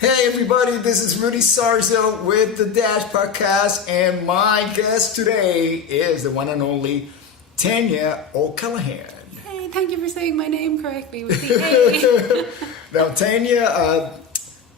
Hey everybody, this is Rudy Sarzo with the Dash Podcast, and my guest today is the one and only Tanya O'Callaghan. Hey, thank you for saying my name correctly with the A. Now Tanya,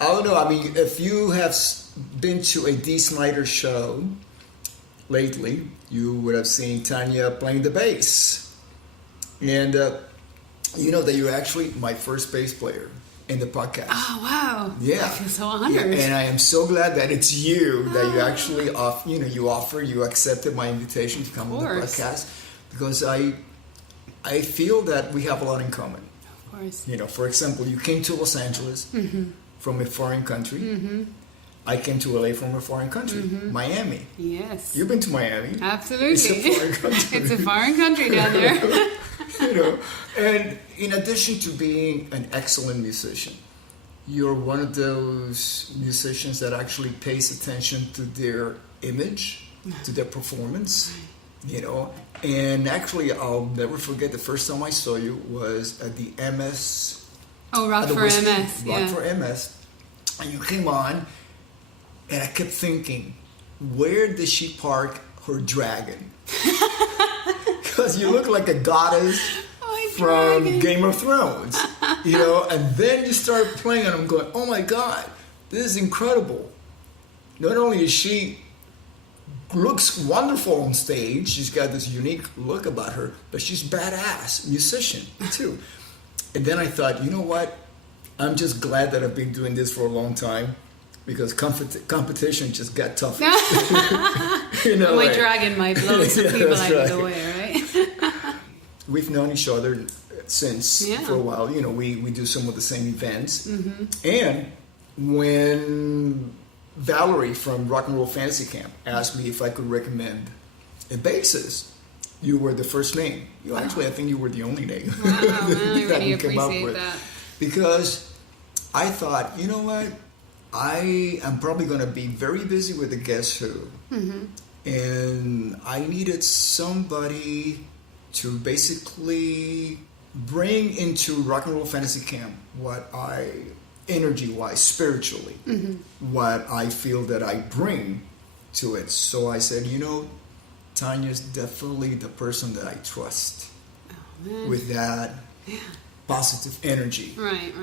I don't know, if you have been to a Dee Snider show lately, you would have seen Tanya playing the bass. And you know that you're actually my first bass player in the podcast. Oh, wow. Yeah. I feel so honored. Yeah, and I am so glad that it's you that you actually you accepted my invitation to come on the podcast, because I feel that we have a lot in common. Of course. You know, for example, you came to Los Angeles from a foreign country. Mm-hmm. I came to LA from a foreign country, Miami. Yes. You've been to Miami. Absolutely. It's a foreign country. It's a foreign country down there. You know, and in addition to being an excellent musician, you're one of those musicians that actually pays attention to their image, to their performance, you know. And actually, I'll never forget the first time I saw you was at the MS. Oh, Rock for MS. Rock for MS. And you came on, and I kept thinking, where did she park her dragon? Because you look like a goddess from Game of Thrones, you know, and then you start playing and I'm going, oh my God, this is incredible. Not only is she looks wonderful on stage, she's got this unique look about her, but she's badass musician too. And then I thought, you know what? I'm just glad that I've been doing this for a long time, because competition just got tougher. You know, my dragon might blow some people out of the way, right? We've known each other since for a while. You know, we do some of the same events. Mm-hmm. And when Valerie from Rock and Roll Fantasy Camp asked me if I could recommend a bassist, you were the first name. Actually, I think you were the only name. Wow, I really appreciate that. Because I thought, you know what? I am probably going to be very busy with the Guess Who. Mm-hmm. And I needed somebody to basically bring into Rock and Roll Fantasy Camp what I, energy-wise, spiritually, what I feel that I bring to it. So I said, you know, Tanya's definitely the person that I trust with that positive energy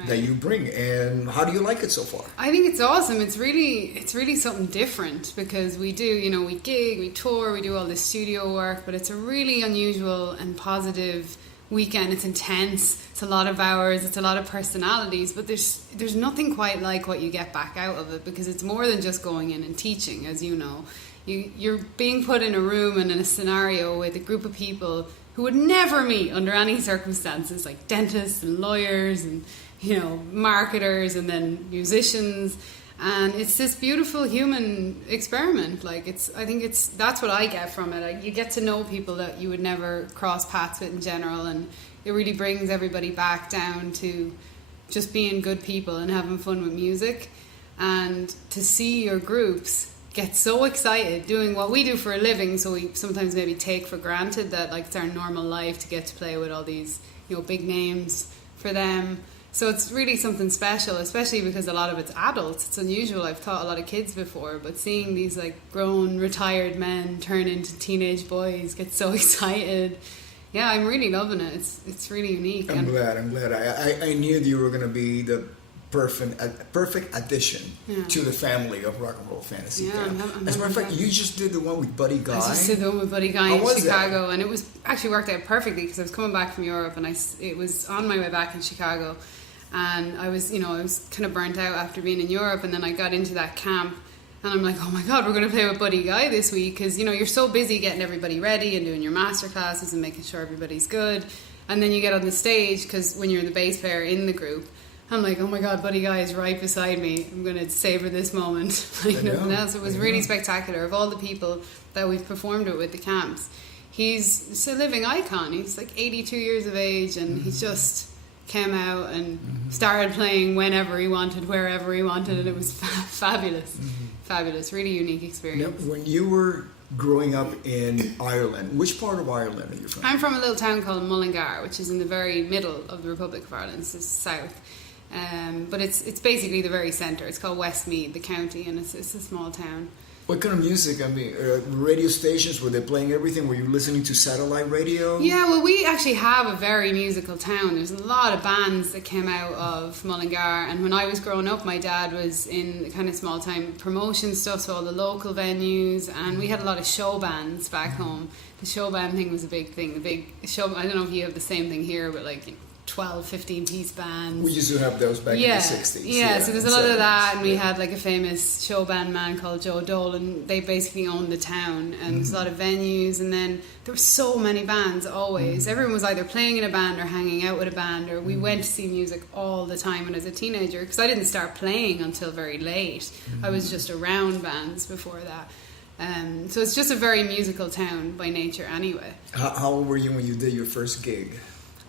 that you bring. And how do you like it so far? I think it's awesome. It's really something different, because we do, you know, we gig, we tour, we do all this studio work, but it's a really unusual and positive weekend. It's intense, it's a lot of hours, it's a lot of personalities, but there's nothing quite like what you get back out of it, because it's more than just going in and teaching, as you know. You're being put in a room and in a scenario with a group of people who would never meet under any circumstances, like dentists and lawyers and, you know, marketers and then musicians. And it's this beautiful human experiment. Like, I think that's what I get from it. Like, you get to know people that you would never cross paths with in general, and it really brings everybody back down to just being good people and having fun with music. And to see your groups get so excited doing what we do for a living, so we sometimes maybe take for granted that, like, it's our normal life to get to play with all these, you know, big names for them. So it's really something special, especially because a lot of it's adults. It's unusual. I've taught a lot of kids before, but seeing these, like, grown retired men turn into teenage boys, get so excited. Yeah, I'm really loving it. It's really unique. I'm glad. I knew that you were going to be the perfect addition to the family of Rock and Roll Fantasy Camp. As a matter of fact, you just did the one with Buddy Guy. I just did the one with Buddy Guy in Chicago, and it was actually worked out perfectly, because I was coming back from Europe, and it was on my way back in Chicago, and I was kind of burnt out after being in Europe, and then I got into that camp, and I'm like, oh my God, we're going to play with Buddy Guy this week, because, you know, you're so busy getting everybody ready and doing your master classes and making sure everybody's good, and then you get on the stage, because when you're the bass player in the group, I'm like, oh my God, Buddy Guy is right beside me. I'm going to savor this moment. So it was really spectacular. Of all the people that we've performed with the camps, he's a living icon. He's like 82 years of age, and he's just came out and started playing whenever he wanted, wherever he wanted, and it was fabulous. Fabulous, really unique experience. Now, when you were growing up in Ireland, which part of Ireland are you from? I'm from a little town called Mullingar, which is in the very middle of the Republic of Ireland. It's the south. But it's basically the very centre. It's called Westmeath, the county, and it's a small town. What kind of music? I mean, radio stations, were they playing everything? Were you listening to satellite radio? Yeah, well, we actually have a very musical town. There's a lot of bands that came out of Mullingar, and when I was growing up, my dad was in kind of small time promotion stuff, so all the local venues, and we had a lot of show bands back home. The show band thing was a big thing. The big show, I don't know if you have the same thing here, but like 12, 15 piece bands. We used to have those back in the 60s. Yeah, so there's a lot of that, and we had like a famous show band man called Joe Dole, and they basically owned the town, and there's a lot of venues, and then there were so many bands always. Everyone was either playing in a band or hanging out with a band, or we went to see music all the time when I was a teenager, because I didn't start playing until very late. I was just around bands before that. So it's just a very musical town by nature anyway. How old were you when you did your first gig?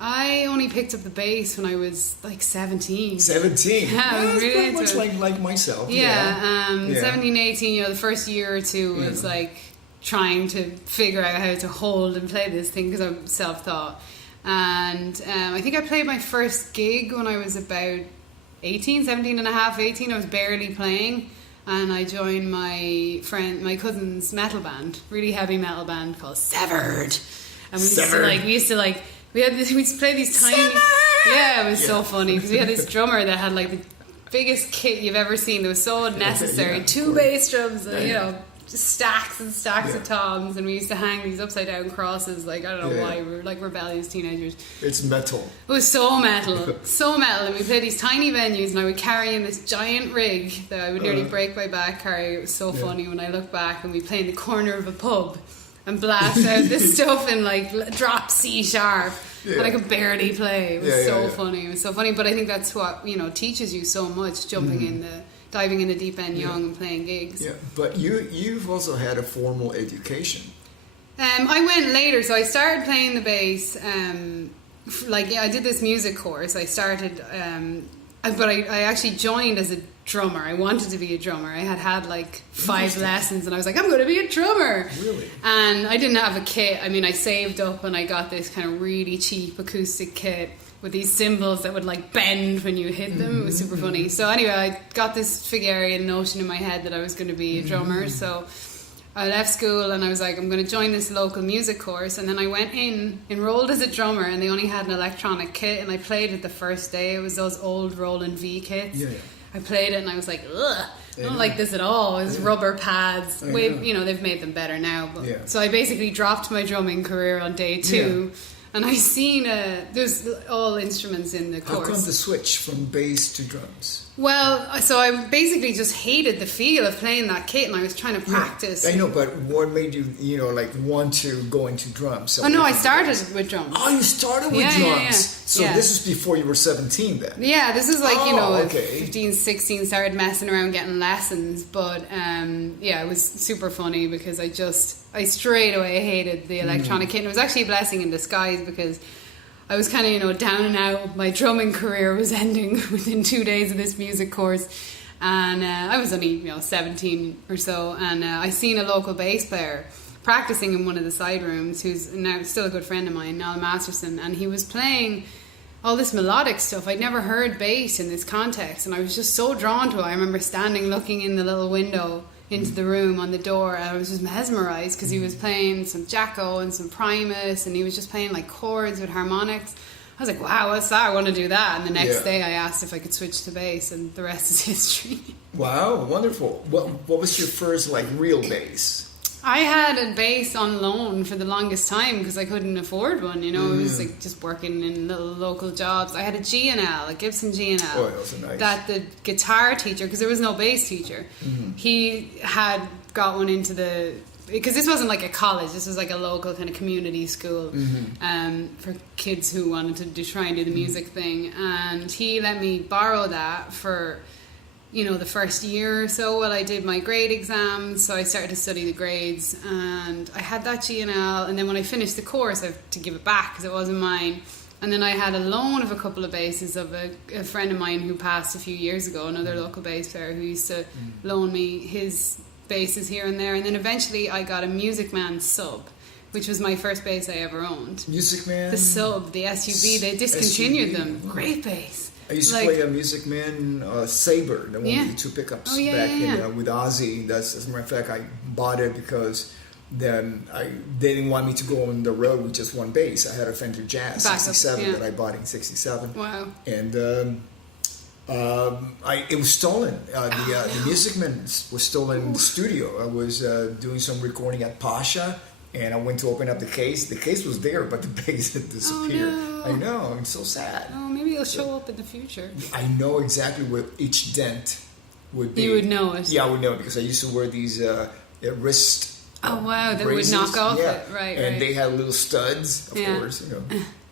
I only picked up the bass when I was like 17. 17? Yeah, I was really pretty much like myself. Yeah, 17, 18, the first year or two was like trying to figure out how to hold and play this thing because I'm self-taught. And I think I played my first gig when I was about 18, 17 and a half, 18. I was barely playing. And I joined my cousin's metal band, really heavy metal band called Severed. And we used to play these tiny... Severed! Yeah, it was so funny because we had this drummer that had like the biggest kit you've ever seen. That was so unnecessary. 2 bass drums, just stacks and stacks of toms, and we used to hang these upside down crosses. Like, I don't know why, we were like rebellious teenagers. It's metal. It was so metal, and we played these tiny venues, and I would carry in this giant rig that I would nearly break my back carrying. It was so funny when I look back, and we play in the corner of a pub and blast out this stuff in like drop C sharp. And I could barely play. It was funny. It was so funny, but I think that's what teaches you so much, diving in the deep end young and playing gigs. Yeah, but you've also had a formal education. I went later, so I started playing the bass. I did this music course. I started, but I actually joined as a drummer. I wanted to be a drummer. I had like 5 lessons, and I was like, I'm going to be a drummer. Really? And I didn't have a kit. I mean, I saved up, and I got this kind of really cheap acoustic kit with these cymbals that would like bend when you hit them. It was super funny. So anyway, I got this Figarian notion in my head that I was going to be a drummer. So I left school and I was like, I'm going to join this local music course. And then I went enrolled as a drummer, and they only had an electronic kit, and I played it the first day. It was those old Roland V kits. Yeah. I played it and I was like, ugh, I don't like this at all. It was rubber pads. They've made them better now. But so I basically dropped my drumming career on day 2. And I seen there's all instruments in the course. How come the switch from bass to drums? Well, so I basically just hated the feel of playing that kit, and I was trying to practice. I know, but what made you, want to go into drums? So I started with drums. Oh, you started with drums. Yeah. So this is before you were 17 then? Yeah, this is like, 15, 16, started messing around getting lessons. But, it was super funny because I straight away hated the electronic kit. And it was actually a blessing in disguise because I was kind of, down and out. My drumming career was ending within 2 days of this music course. And I was only, 17 or so. And I seen a local bass player practicing in one of the side rooms, who's now still a good friend of mine, Niall Masterson. And he was playing all this melodic stuff. I'd never heard bass in this context. And I was just so drawn to it. I remember standing looking in the little window into the room on the door, and I was just mesmerised because he was playing some Jacko and some Primus, and he was just playing like chords with harmonics. I was like, wow, what's that? I want to do that. And the next day I asked if I could switch to bass, and the rest is history. Wow, wonderful. What was your first real bass? I had a bass on loan for the longest time because I couldn't afford one. It was like just working in little local jobs. I had a G&L, a Gibson G&L. Oh, those are nice. That the guitar teacher, because there was no bass teacher, he had got one into because this wasn't like a college, this was like a local kind of community school for kids who wanted to try and do the music thing. And he let me borrow that for the first year or so while I did my grade exams. So I started to study the grades, and I had that G&L, and then when I finished the course I had to give it back because it wasn't mine. And then I had a loan of a couple of basses of a friend of mine who passed a few years ago, another local bass player who used to loan me his basses here and there. And then eventually I got a Music Man sub, which was my first bass I ever owned. Music Man? The sub, the SUV, they discontinued them. Great bass. I used to play a Music Man Sabre, the one with the 2 pickups with Ozzy. As a matter of fact, I bought it because then they didn't want me to go on the road with just one bass. I had a Fender Jazz 67 that I bought in 67. Wow. And it was stolen. The Music Man was stolen in the studio. I was doing some recording at Pasha, and I went to open up the case. The case was there, but the bass had disappeared. Oh, no. I know, it's so sad. Oh, maybe it'll show up in the future. I know exactly where each dent would be. You would know it. Yeah, I would know it because I used to wear these wrist that braces. would knock off it. Right, and they had little studs, of course,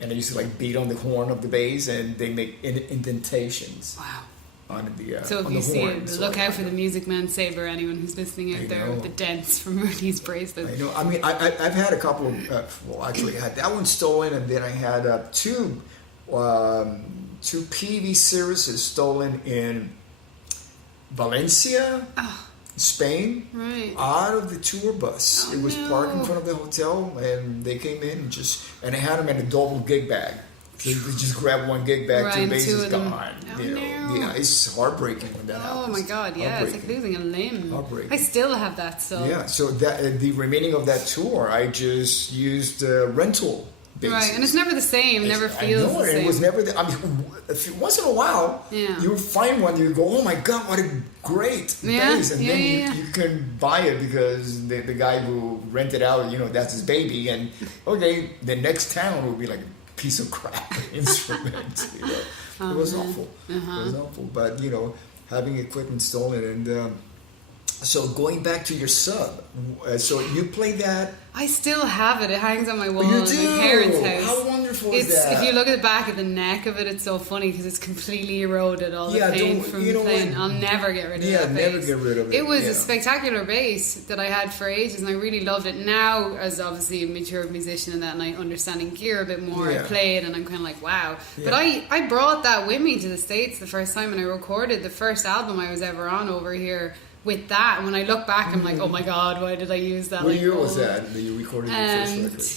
And I used to beat on the horn of the bass, and they make indentations. Wow. On the so if on you the see horn. it, look out for the Music Man Sabre. Anyone who's listening out there with the dents from Rudy's bracelet. I know. I mean, I've had a couple of. Actually, I had that one stolen, and then I had two PV Siriuses stolen in Valencia, Spain, out of the tour bus. It was parked in front of the hotel, and they came in and I had them in a double gig bag. So you just grab one gig bag, 2 bases gone. Yeah, it's heartbreaking when that happens. Oh my God, yeah, it's like losing a limb. Heartbreaking. I still have that stuff. Yeah, so that the remaining of that tour, I just used rental bases. Right, and it's never the same. It never feels the same. It was never. I mean, once in a while, you find one, you go, "Oh my God, what a great bass!" And then you can buy it because the guy who rented out, that's his baby, and the next town will be like a piece of crap instrument. It was awful. It was awful, but having equipment stolen and. So going back to your sub, so you play that. I still have it. It hangs on my wall You in do? my parents' house. How wonderful is that? If you look at the back of the neck of it, it's so funny because it's completely eroded. All the paint from playing. I'll never get rid of that bass. Never get rid of it. It was a spectacular bass that I had for ages, and I really loved it. Now, as obviously a mature musician and that, and I understanding gear a bit more, I play it, and I'm kind of like, wow. Yeah. But I brought that with me to the States the first time, and I recorded the first album I was ever on over here. With that, and when I look back, I'm like, oh my God, why did I use that? What year was that you recorded your first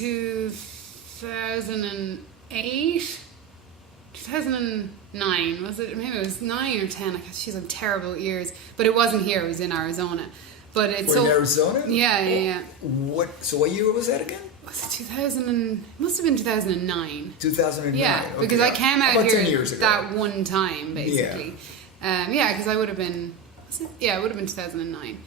record? 2008? 2009, was it? Maybe it was 9 or 10. She's on terrible years. But it wasn't here, it was in Arizona. But it's in Arizona? Yeah. So what year was that again? Was it 2000? It must have been 2009. 2009. Yeah, because I came out here 10 years ago. that one time, basically. Yeah, because I would have been... Yeah, it would have been 2009.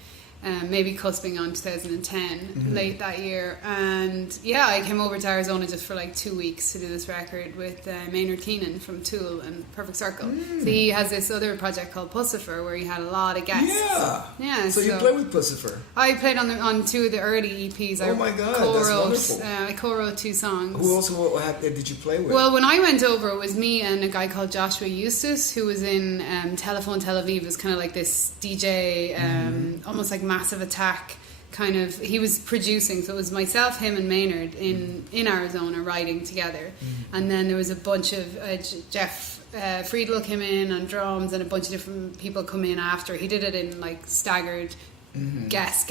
Maybe cusping on 2010, late that year. And yeah, I came over to Arizona just for like 2 weeks to do this record with Maynard Keenan from Tool and Perfect Circle. So he has this other project called Pussifer where he had a lot of guests. Yeah. So you played with Pussifer? I played on 2 of the early EPs. Oh my God, that's wonderful. I co-wrote 2 songs. Who else did you play with? Well, when I went over, it was me and a guy called Joshua Eustace, who was in Telephone Tel Aviv. It was kind of like this DJ, almost like Massive Attack kind of. He was producing, so it was myself, him and Maynard in Arizona writing together. And then there was a bunch of Jeff Friedel came in on drums, and a bunch of different people come in after. He did it in like staggered guess,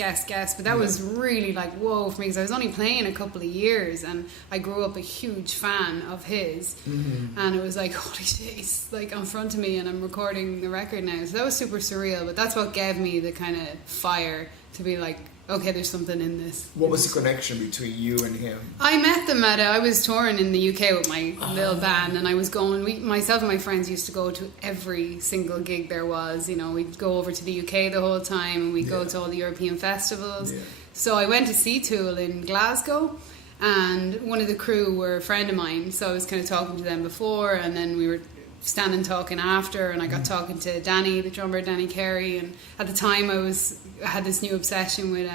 but that was really like whoa for me, because I was only playing a couple of years and I grew up a huge fan of his, and it was like, holy shit, he's like in front of me and I'm recording the record now. So that was super surreal, but that's what gave me the kind of fire to be like, okay, there's something in this. What was the connection between you and him? I met them I was touring in the UK with my little band, and I was going, myself and my friends used to go to every single gig there was. We'd go over to the UK the whole time, and we'd go to all the European festivals. So I went to see Tool in Glasgow, and one of the crew were a friend of mine, so I was kind of talking to them before, and then we were standing talking after, and I got talking to Danny, the drummer, Danny Carey, and at the time I had this new obsession with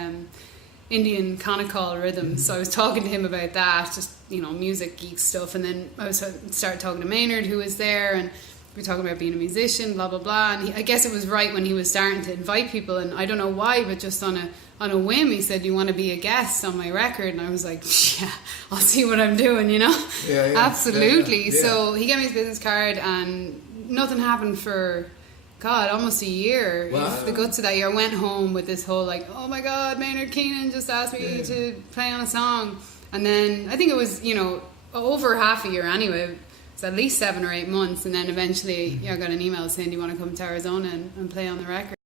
Indian conical rhythms, so I was talking to him about that, just music geek stuff, and then I started talking to Maynard, who was there, and we were talking about being a musician, blah blah blah, and I guess it was right when he was starting to invite people, and I don't know why, but just on a whim, he said, "You want to be a guest on my record?" And I was like, "Yeah, I'll see what I'm doing," Absolutely. Yeah. So he gave me his business card, and nothing happened for, God, almost a year. Wow. The guts of that year. I went home with this whole like, oh my God, Maynard Keenan just asked me to play on a song. And then I think it was, over half a year anyway, It's at least 7 or 8 months, and then eventually I got an email saying, do you want to come to Arizona and play on the record?